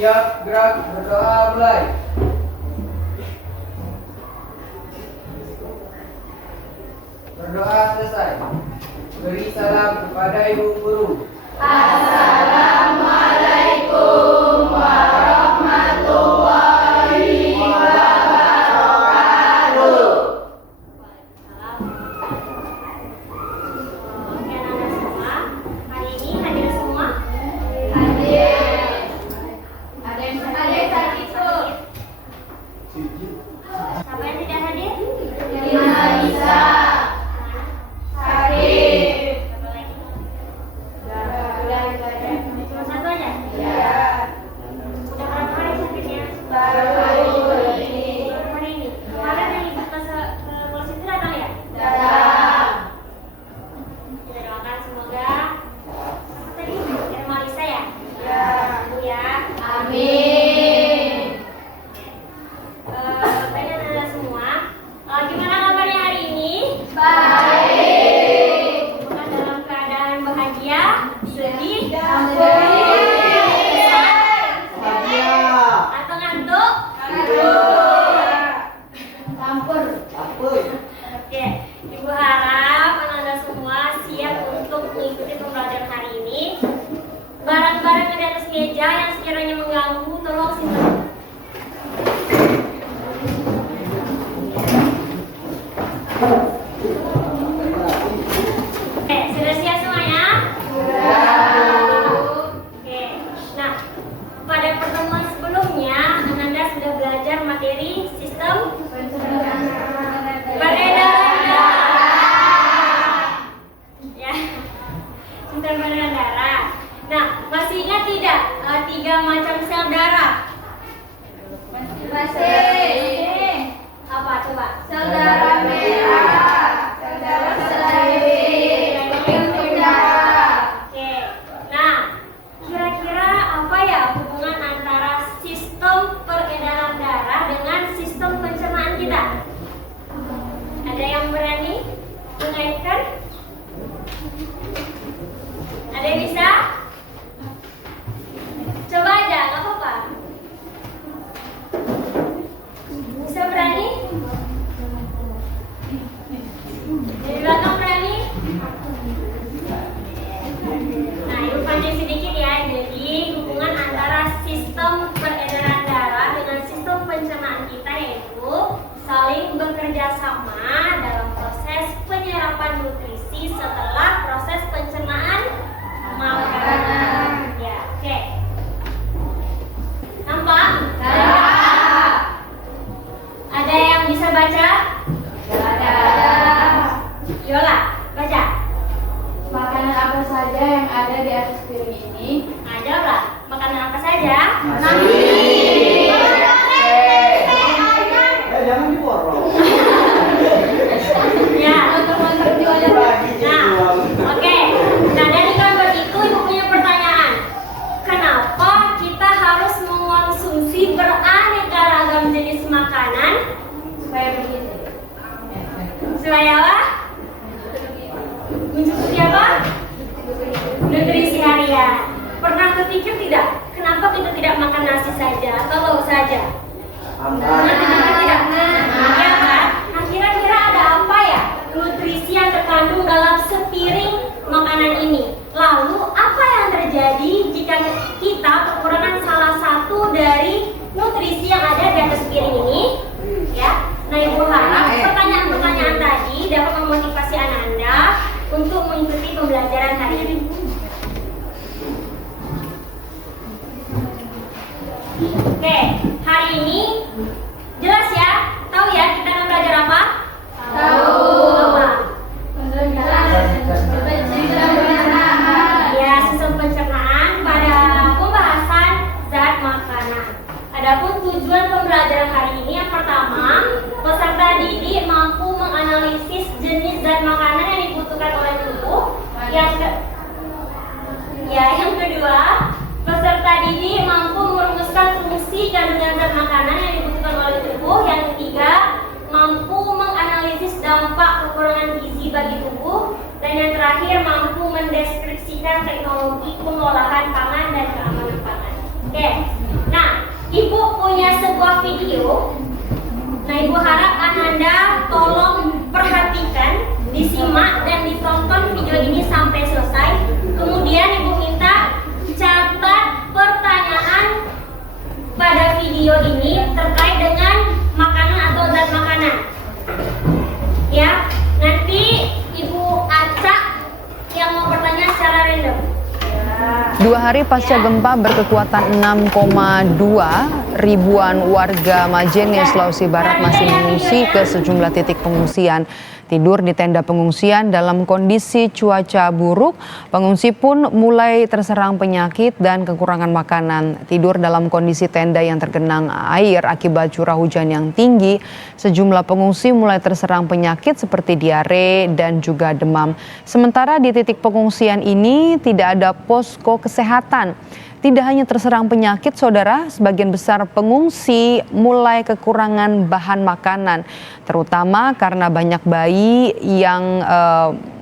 Siap, gerak, berdoa, mulai. Berdoa selesai. Beri salam kepada ibu guru. Assalamualaikum warahmatullahi wabarakatuh. Oke, anak semua. Hari ini hadir semua? Hadir. Ada yang sakit tuh? Siapa yang tidak hadir? Tidak bisa. Sakit. Siapa lagi? Cuma satu aja? Ya. Udah berapa hari sakitnya? Baru ini. Hari ini. Kemarin yang ikut ke kelas itu datang ya? Datang. Kita doakan semoga apa tadi? Ermalisa ya? Ya. Sembuh ya. Amin. Baik anak semua. Gimana kabarnya hari ini? Baik. Bukan dalam keadaan bahagia, sedih, Bahagia. atau ngantuk? Campur. Apa? Oke, Ibu harap Anda semua siap untuk mengikuti pembelajaran hari ini. Barang-barang yang di atas meja yang sekiranya mengganggu, tolong simpan. Oke, sudah siap semuanya? Oke, nah pada pertemuan sebelumnya Ananda sudah belajar materi sistem peredaran darah. Ya, sistem peredaran darah. Nah, masih ingat tidak 3 macam sel darah? Masih. Apa coba? Sel darah merah. Sel darah selapis. Pemimpin darah. Oke, nah kira-kira apa ya hubungan antara sistem peredaran darah dengan sistem pencernaan kita? Ada yang berani mengaitkan? Ada yang bisa? Coba aja, nggak apa-apa. Bisa berani? Dari belakang berani? Nah, ibu panjang sedikit ya. Jadi hubungan antara sistem peredaran darah dengan sistem pencernaan kita yaitu saling bekerja sama dalam proses penyerapan nutrisi setelah proses pencernaan makanan. Ya, oke. Nampak? Ada yang bisa baca? Yola, baca. Makanan apa saja yang ada di atas piring ini? Nah, jawablah. Makanan apa saja? Jangan diborong. Ya. Mantap jualan. Nah, oke. Nah, dari gambar itu ibu punya pertanyaan. Kenapa kita harus mengonsumsi beraneka ragam jenis makanan? Supaya begitu. Supaya apa? Mencukupi apa? Nutrisi harian. Pernah kepikir tidak? Kenapa kita tidak makan nasi saja atau lauk saja? Kenapa tidak? Ya kan? Nah, kira-kira ada apa ya nutrisi yang terkandung dalam sepiring makanan ini? Lalu apa yang terjadi jika kita kekurangan salah satu dari nutrisi yang ada di atas piring ini? Ya. Nah, ibu harap pertanyaan-pertanyaan tadi dapat memotivasi Ananda untuk mengikuti pembelajaran hari ini. Oke, hari ini jelas ya? Tahu ya kita akan belajar apa? Tahu. Apa? Pencernaan. Ya, sistem pencernaan pada pembahasan zat makanan. Adapun tujuan pembelajaran hari ini yang pertama, peserta didik mampu menganalisis jenis zat makanan yang dibutuhkan oleh tubuh. Yang kedua, peserta didik mampu merumuskan fungsi kandungan zat makanan yang dibutuhkan oleh tubuh. Yang ketiga, mampu menganalisis dampak kekurangan gizi bagi tubuh. Dan yang terakhir, mampu mendeskripsikan teknologi pengolahan pangan dan keamanan pangan. Oke. Nah, sebuah video. Nah, Ibu harap Ananda tolong perhatikan, disimak dan ditonton video ini sampai selesai. Kemudian Ibu minta catat pertanyaan pada video ini terkait dengan makanan atau zat makanan. Ya, nanti Ibu acak yang mau bertanya secara random. 2 hari pasca gempa berkekuatan 6,2, ribuan warga Majene, Sulawesi Barat masih mengungsi ke sejumlah titik pengungsian. Tidur di tenda pengungsian dalam kondisi cuaca buruk, pengungsi pun mulai terserang penyakit dan kekurangan makanan. Tidur dalam kondisi tenda yang tergenang air akibat curah hujan yang tinggi, sejumlah pengungsi mulai terserang penyakit seperti diare dan juga demam. Sementara di titik pengungsian ini tidak ada posko kesehatan. Tidak hanya terserang penyakit, saudara, sebagian besar pengungsi mulai kekurangan bahan makanan, terutama karena banyak bayi yang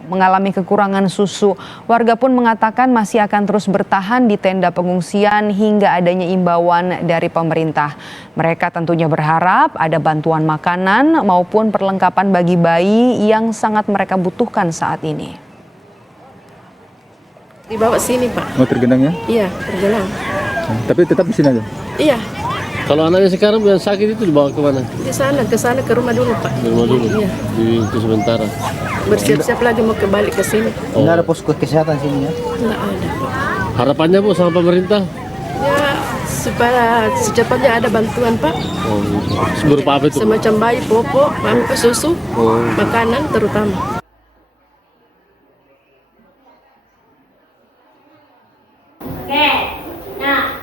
mengalami kekurangan susu. Warga pun mengatakan masih akan terus bertahan di tenda pengungsian hingga adanya imbauan dari pemerintah. Mereka tentunya berharap ada bantuan makanan maupun perlengkapan bagi bayi yang sangat mereka butuhkan saat ini. Dibawa sini, Pak. Oh, tergenang ya? Iya, tergenang. Tapi tetap di sini aja? Iya, Kalau anaknya sekarang yang sakit itu dibawa ke mana? di sana, ke rumah dulu, Pak. Di rumah dulu? Iya. Itu sementara? Bersiap-siap lagi mau kembali ke sini. Oh. Nggak ada posko kesehatan sini ya? Nggak ada, Pak. Harapannya Bu sama pemerintah? Ya, supaya secepatnya ada bantuan, Pak. Oh, berupa apa itu? Semacam bayi, popok, susu, Oh. makanan terutama. Oke, nah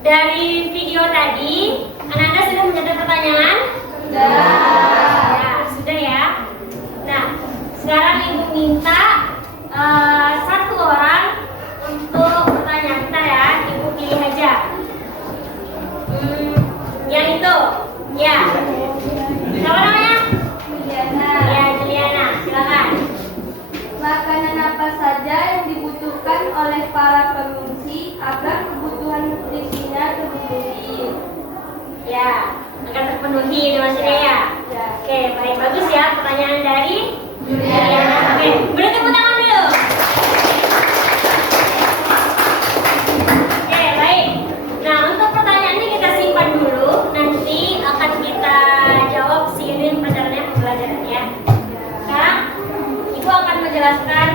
dari video tadi, Ananda sudah mencatat pertanyaan? Sudah. Ya, sudah ya. Nah, sekarang Ibu minta satu orang untuk bertanya. Bentar ya, Ibu pilih aja. Yang itu, ya. Siapa namanya? Juliana. Ya, Juliana, silakan. Makanan apa saja yang dibutuhkan oleh para pengungsi agar kebutuhan nutrisinya terpenuhi? Ya, akan terpenuhi itu maksudnya ya. Oke, baik, bagus ya pertanyaan dari Juliana. Oke, beri tepuk tangan dulu. Oke, baik. Nah, untuk pertanyaan ini kita simpan dulu. Nanti akan kita jawab seiring perjalanan pembelajaran ya. Sekarang Ibu akan menjelaskan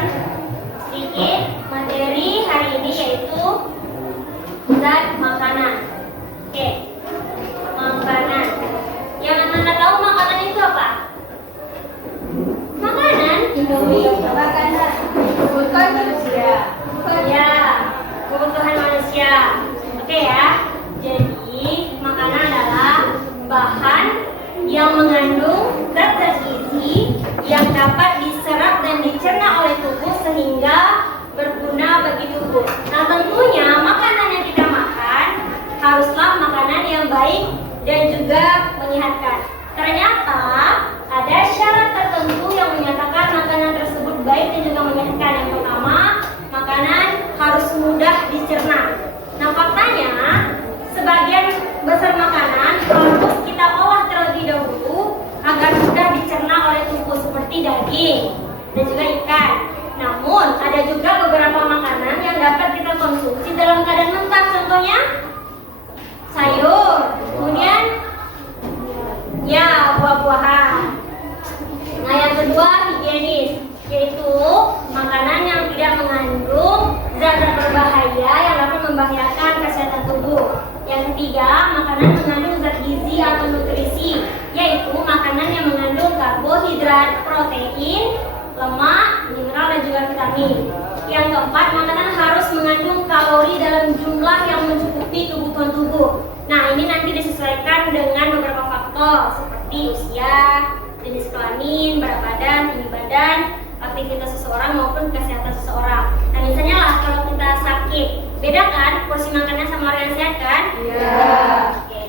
sedikit materi hari ini yaitu zat makanan. Oke, makanan. Yang Anda tahu makanan itu apa? Makanan? Indomie. Makanan kebutuhan manusia. Ya, kebutuhan manusia. Oke ya. Jadi makanan adalah bahan yang mengandung zat-zat gizi yang dapat diserap dan dicerna oleh tubuh sehingga berguna bagi tubuh. Nah, tentunya makanan yang kita makan haruslah makanan yang baik dan juga menyehatkan. Ternyata ada syarat tertentu yang menyatakan makanan tersebut baik dan juga menyehatkan. Yang pertama, makanan harus mudah dicerna. Nah, faktanya sebagian besar makanan harus kita olah terlebih dahulu agar mudah dicerna oleh tubuh seperti daging dan juga ikan. Namun ada juga beberapa makanan yang dapat kita konsumsi dalam keadaan mentah, contohnya sayur, kemudian ya buah-buahan. Nah, yang kedua higienis, yaitu makanan yang tidak mengandung zat-zat berbahaya yang dapat membahayakan kesehatan tubuh. Yang ketiga, makanan mengandung zat gizi atau nutrisi, yaitu makanan yang mengandung karbohidrat, protein, lemak, mineral dan juga vitamin. Yang keempat, makanan harus mengandung kalori dalam jumlah yang mencukupi kebutuhan tubuh. Nah, ini nanti disesuaikan dengan beberapa faktor seperti usia, jenis kelamin, berat badan, tinggi badan, aktivitas seseorang maupun kesehatan seseorang. Nah, misalnya lah kalau kita sakit, beda kan porsi makannya sama orang yang sehat kan? Iya. Oke.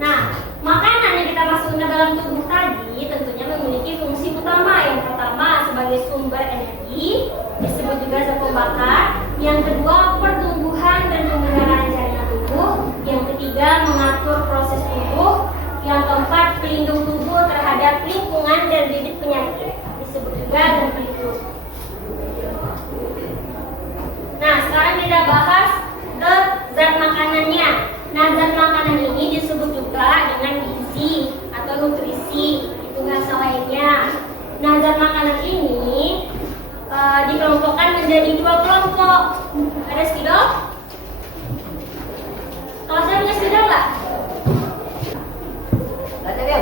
Nah, makanan yang kita masukkan ke dalam tubuh tadi tentunya memiliki fungsi utama. Yang pertama sebagai sumber energi, disebut juga zat pembakar. Yang kedua pertumbuhan dan pemeliharaan jaringan tubuh. Yang ketiga mengatur proses merusak lingkungan dan bibit penyakit, disebut juga zat pelindung. Nah, sekarang kita bahas ke zat makanannya. Nah, zat makanan ini disebut juga dengan gizi atau nutrisi, itu bahasa lainnya. Nah, zat makanan ini dikelompokkan menjadi 2 kelompok. Ada spidol? Kalau saya punya spidol nggak? Ada dia.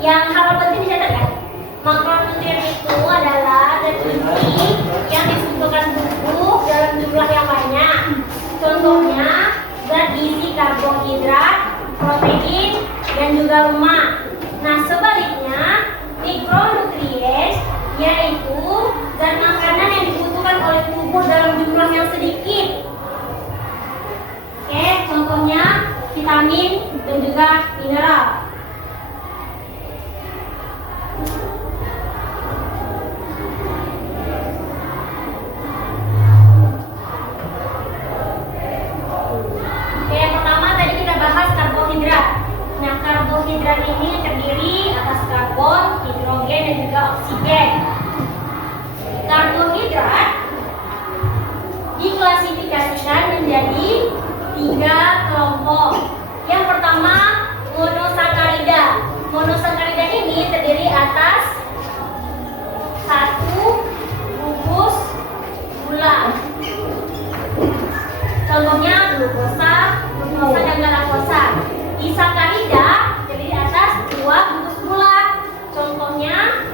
Yang hal penting dicatat kan? Makronutrien itu adalah zat gizi yang dibutuhkan tubuh dalam jumlah yang banyak. Contohnya zat gizi karbohidrat, protein, dan juga lemak. Nah, sebaliknya mikronutrien yaitu zat makanan yang dibutuhkan oleh tubuh dalam jumlah yang sedikit. Oke, contohnya vitamin dan juga mineral. Karbohidrat ini terdiri atas karbon, hidrogen, dan juga oksigen. Karbohidrat diklasifikasikan menjadi 3 kelompok. Yang pertama, monosakarida. Monosakarida ini terdiri atas 1 gugus gula. Contohnya glukosa, dan galaktosa. Disakarida terdiri atas 2 gugus gula. Contohnya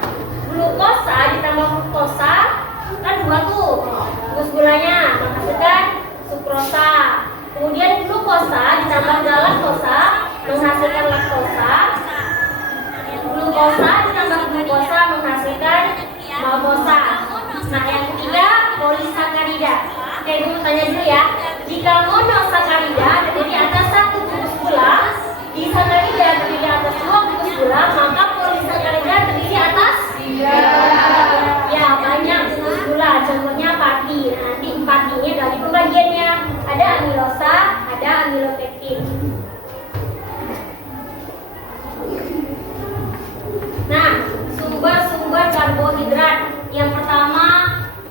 glukosa ditambah fruktosa, kan 2 tuh gugus gulanya, menghasilkan sukrosa. Kemudian glukosa ditambah galaktosa menghasilkan laktosa. Glukosa ditambah glukosa menghasilkan maltosa. Nah, yang ketiga polisakarida. Oke, gue mau tanya dulu ya. Jika monosakarida terdiri atas 1 gugus gula, disakarida terdiri atas 2 gugus gula, maka polisakarida terdiri atas 3. Ya, banyak gugus gula. Contohnya pati. Nah, nanti 4 ini dari pembagiannya. Ada amilosa, ada amilopektin. Nah, sumber-sumber karbohidrat. Yang pertama,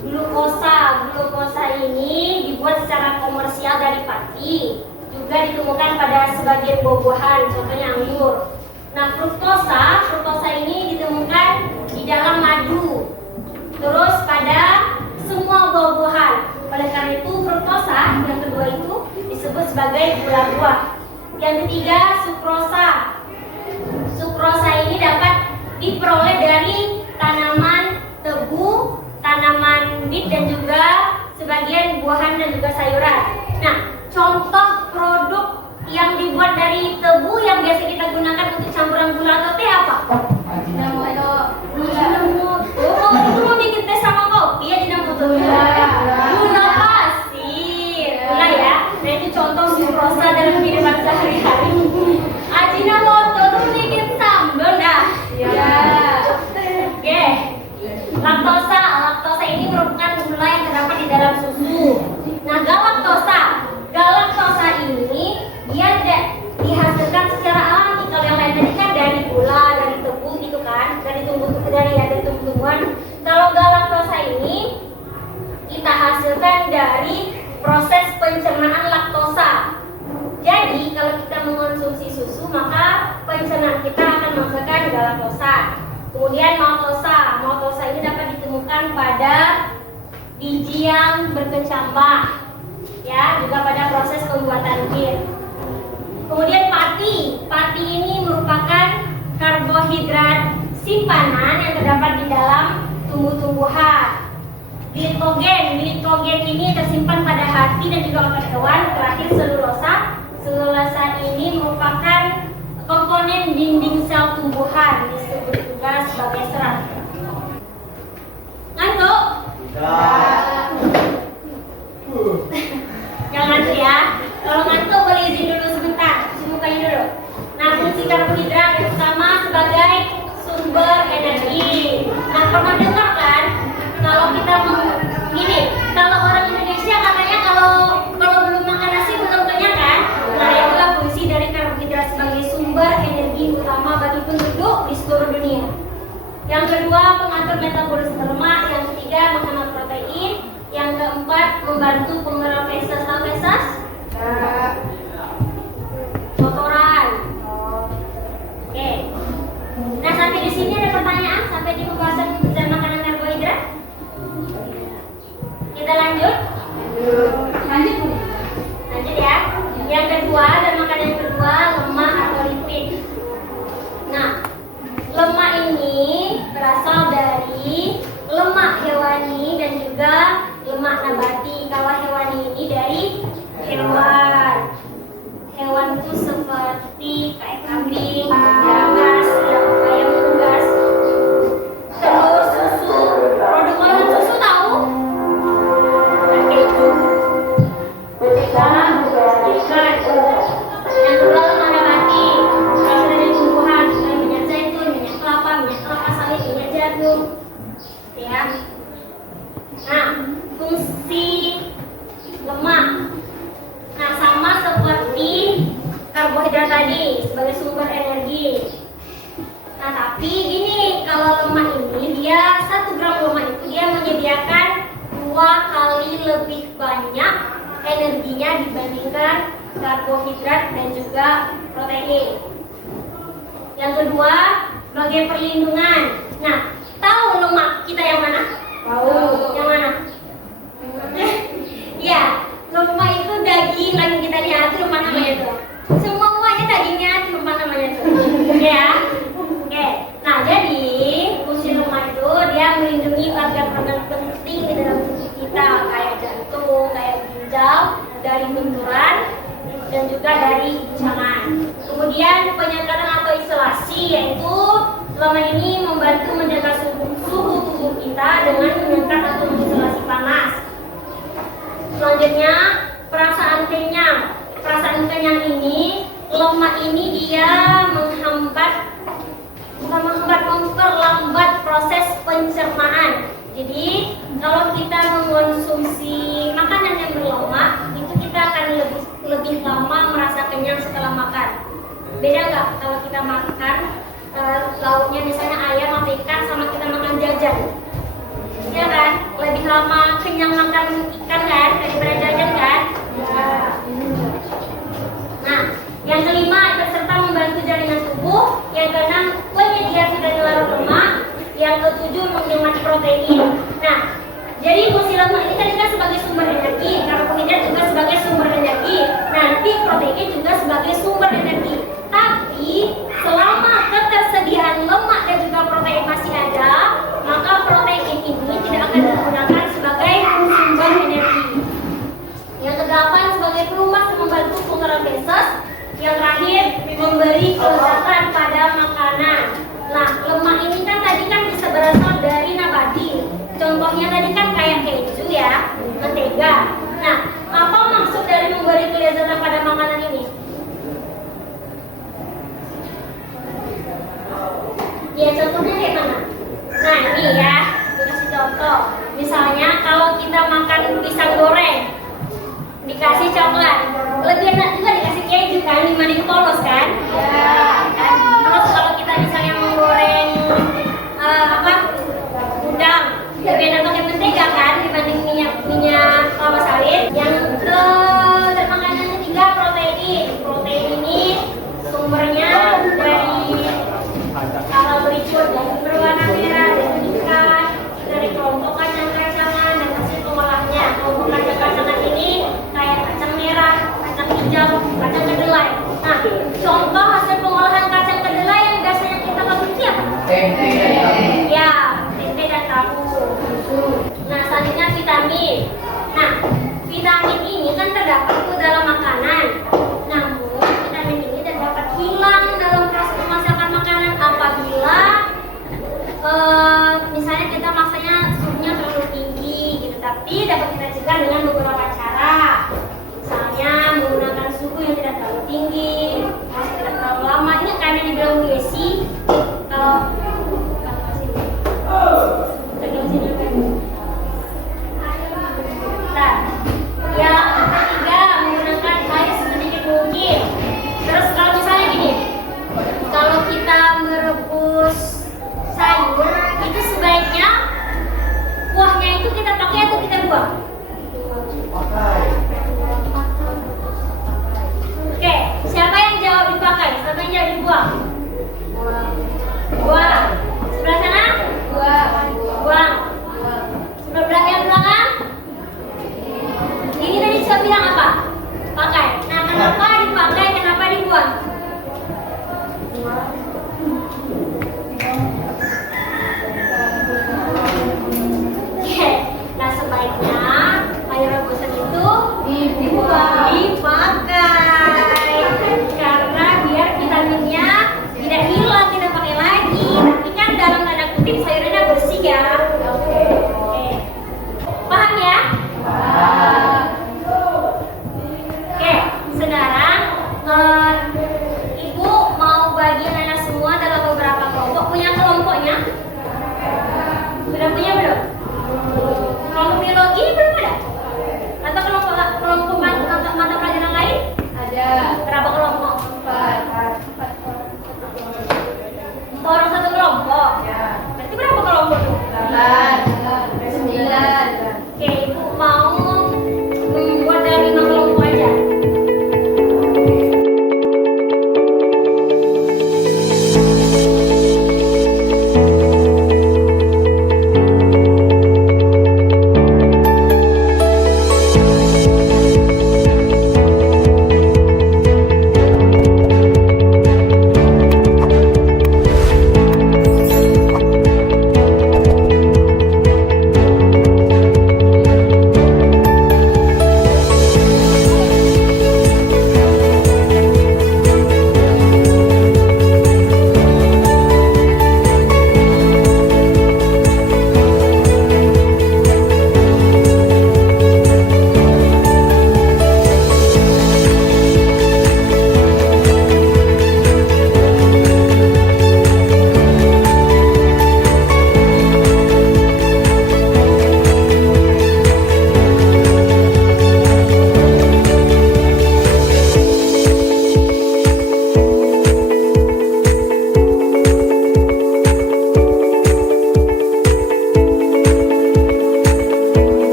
glukosa. Glukosa ini dibuat secara komersial dari pati. Juga ditemukan pada sebagian buah-buahan, contohnya anggur. Nah, fruktosa ini ditemukan di dalam madu. Terus pada semua buah-buahan. Oleh karena itu, fruktosa yang kedua itu disebut sebagai gula buah. Yang ketiga, sukrosa. Sukrosa ini dapat diperoleh dari tanaman tebu, tanaman bit, dan juga sebagian buahan dan juga sayuran. Nah, contoh produk yang dibuat dari tebu yang biasa kita gunakan untuk campuran gula atau teh apa? Itu mau bikin teh sama kopi ya, Dinamoto? Gula pasir, gula ya. Nah, itu contoh sukrosa dalam kehidupan sehari-hari. Ajinomoto tuh bikin sambal dah. Ya. Oke. Laktosa ini merupakan gula yang terdapat di dalam susu. Nah, galaktosa ini dia dihasilkan secara alami. Kalau yang lain tadi kan dari gula, dari tebu gitu kan, dari tumbuh-tumbuhan. Kalau galaktosa ini kita hasilkan dari proses pencernaan laktosa. Jadi kalau kita mengonsumsi susu, maka pencernaan kita akan menghasilkan galaktosa. Kemudian maltosa ini dapat ditemukan biji yang berkecambah, ya, juga pada proses pembuatan kir. Kemudian pati ini merupakan karbohidrat simpanan yang terdapat di dalam tumbuh-tumbuhan. Glikogen ini tersimpan pada hati dan juga otot hewan. Terakhir selulosa ini merupakan komponen dinding sel tumbuhan, disebut juga sebagai serat. Ngantuk? Jangan ngantuk ya. Kalau ngantuk boleh izin dulu sebentar, cuci mukanya dulu. Nah, fungsi karbohidrat yang pertama sebagai sumber energi. Nah, pernah dengar kan kalau kita kalau orang Indonesia katanya kalau belum makan nasi belum kenyang kan? Nah, itulah fungsi dari karbohidrat sebagai sumber energi utama bagi penduduk di seluruh dunia. Yang kedua, pengatur metabolisme lemak. Yang ketiga, menghemat protein. Yang keempat, membantu penggerak fesas. Tahu fesas? Kotoran. Oke. Nah, sampai di sini ada pertanyaan sampai di pembahasan zat makanan karbohidrat. Kita lanjut. Lanjut ya. Yang kedua, zat makanan yang kedua, lemak atau lipid. Nah, lemak ini berasal dari lemak hewani dan juga lemak nabati. Kalau hewani ini dari hewan. Hewan itu seperti kayak kambing, unggas, ayam unggas, telur, susu, produk olahan susu tahu? Keju, ikan. Yang kedua lemak nabati, berasal dari tumbuhan, seperti minyak zaitun, minyak kelapa sawit, minyak jagung. Ya. Nah, fungsi lemak. Nah, sama seperti karbohidrat tadi sebagai sumber energi. Nah, tapi gini, kalau lemak ini dia 1 gram lemak itu dia menyediakan 2 kali lebih banyak energinya dibandingkan karbohidrat dan juga protein. Yang kedua, sebagai perlindungan. Nah, tahu lemak kita yang mana? Tahu. Yang mana? Ya, lemak itu daging kita lihat itu lemak namanya tuh. Semuanya dagingnya itu lemak namanya tuh. Oke ya. Oke. Nah, jadi fungsi lemak itu dia melindungi organ-organ penting di dalam tubuh kita kayak jantung, kayak ginjal dari benturan dan juga dari guncangan. Kemudian penyekatan atau isolasi, yaitu lemak ini membantu menjaga suhu tubuh kita dengan menyekat atau mengisolasi panas. Selanjutnya, perasaan kenyang. Perasaan kenyang ini, lemak ini dia memperlambat proses pencernaan. Jadi, kalau kita mengonsumsi makanan yang berlemak, itu kita akan lebih lama merasa kenyang setelah makan. Beda nggak kalau kita makan lauknya misalnya ayam atau ikan sama kita makan jajan? Ya kan? Lebih lama kenyang makan ikan kan daripada jajan kan? Nah, yang kelima, ikut serta membantu jaringan tubuh. Yang keenam, penyedia vitamin larut lemak. Yang ketujuh, menghemat protein. Nah, jadi fungsi lemak ini tadi kan sebagai sumber energi, karbohidrat juga sebagai sumber energi, nanti protein juga sebagai sumber energi. Tapi selama ketersediaan lemak dan juga protein masih ada, maka protein ini tidak akan digunakan sebagai sumber energi. Yang kedelapan, sebagai pelumas dan membantu penggerak feses. Yang terakhir, memberi kelezatan pada makanan. Nah, lemak ini kan tadi kan bisa berasal dari nabati. Contohnya tadi kan kayak keju ya, mentega. Nah, apa maksud dari memberi kelezatan pada makanan ini? Ya, contohnya kayak mana? Nah, ini ya, gue kasih contoh. Misalnya kalau kita makan pisang goreng, dikasih coklat, lebih enak juga dikasih keju kan, dibanding polos kan? Ya. Terus kalau kita misalnya menggoreng udang, lebih enak pakai mentega kan, dibanding minyak kelapa sawit. Yang makanan ketiga, protein. Protein ini sumbernya dari kalau berikut, dari berwarna merah, dari ikan, dari kelompokan dan kacang dan hasil pengolahan tidak dibuang? Buang.